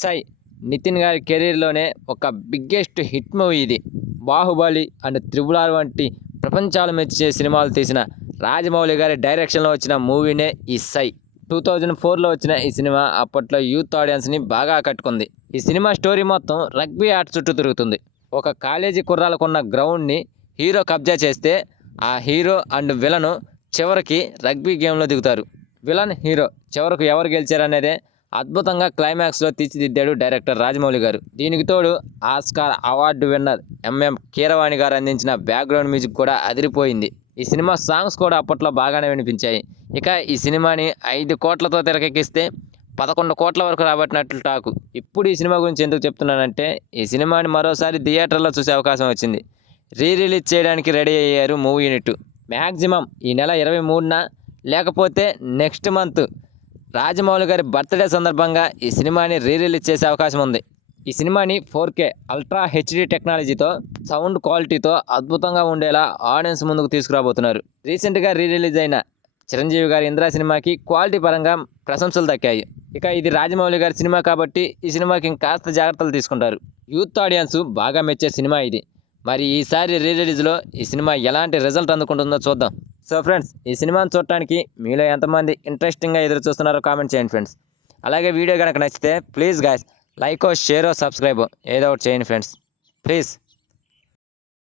సై నితిన్ గారి కెరీర్లోనే ఒక biggest hit movie ఇది. బాహుబలి అండ్ త్రిబుల్ ఆర్ వంటి ప్రపంచాలు మెచ్చే సినిమాలు తీసిన రాజమౌళి గారి డైరెక్షన్లో వచ్చిన మూవీనే ఈ సై. 2004లో వచ్చిన ఈ సినిమా అప్పట్లో యూత్ ఆడియన్స్ని బాగా ఆకట్టుకుంది. ఈ సినిమా స్టోరీ మొత్తం రగ్బీ ఆట చుట్టూ తిరుగుతుంది. ఒక కాలేజీ కుర్రాలకున్న గ్రౌండ్ని హీరో కబ్జా చేస్తే ఆ హీరో అండ్ విలను చివరికి రగ్బీ గేమ్లో దిగుతారు. విలన్ హీరో చివరకు ఎవరు గెలిచారనేదే అద్భుతంగా క్లైమాక్స్లో తీర్చిదిద్దాడు డైరెక్టర్ రాజమౌళి గారు. దీనికి తోడు Oscar award winner MM Keeravani గారు అందించిన బ్యాక్గ్రౌండ్ మ్యూజిక్ కూడా అదిరిపోయింది. ఈ సినిమా సాంగ్స్ కూడా అప్పట్లో బాగానే వినిపించాయి. ఇక ఈ సినిమాని 5 కోట్లతో తెరకెక్కిస్తే 11 కోట్ల వరకు రాబట్టినట్లు టాకు. ఇప్పుడు ఈ సినిమా గురించి ఎందుకు చెప్తున్నానంటే ఈ సినిమాని మరోసారి థియేటర్లో చూసే అవకాశం వచ్చింది. రిలీజ్ చేయడానికి రెడీ అయ్యారు మూవీ యూనిట్. మ్యాక్సిమం ఈ నెల 23న లేకపోతే నెక్స్ట్ మంత్ రాజమౌళి గారి బర్త్డే సందర్భంగా ఈ సినిమాని రిలీజ్ చేసే అవకాశం ఉంది. ఈ సినిమాని 4K అల్ట్రా హెచ్డి టెక్నాలజీతో సౌండ్ క్వాలిటీతో అద్భుతంగా ఉండేలా ఆడియన్స్ ముందుకు తీసుకురాబోతున్నారు. రీసెంట్గా రిలీజ్ అయిన చిరంజీవి గారి ఇంద్రా సినిమాకి క్వాలిటీ పరంగా ప్రశంసలు దక్కాయి. ఇక ఇది రాజమౌళి గారి సినిమా కాబట్టి ఈ సినిమాకి ఇంకాస్త జాగ్రత్తలు తీసుకుంటారు. యూత్ ఆడియన్స్ బాగా మెచ్చే సినిమా ఇది. మరి ఈసారి రిలీజ్లో ఈ సినిమా ఎలాంటి రిజల్ట్ అందుకుంటుందో చూద్దాం. సో ఫ్రెండ్స్, ఈ సినిమాని చూడటానికి మీలో ఎంతమంది ఇంట్రెస్టింగ్గా ఎదురు చూస్తున్నారో కామెంట్ చేయండి ఫ్రెండ్స్. అలాగే వీడియో కనుక నచ్చితే please guys like share subscribe ఏదో ఒకటి చేయండి ఫ్రెండ్స్ ప్లీజ్.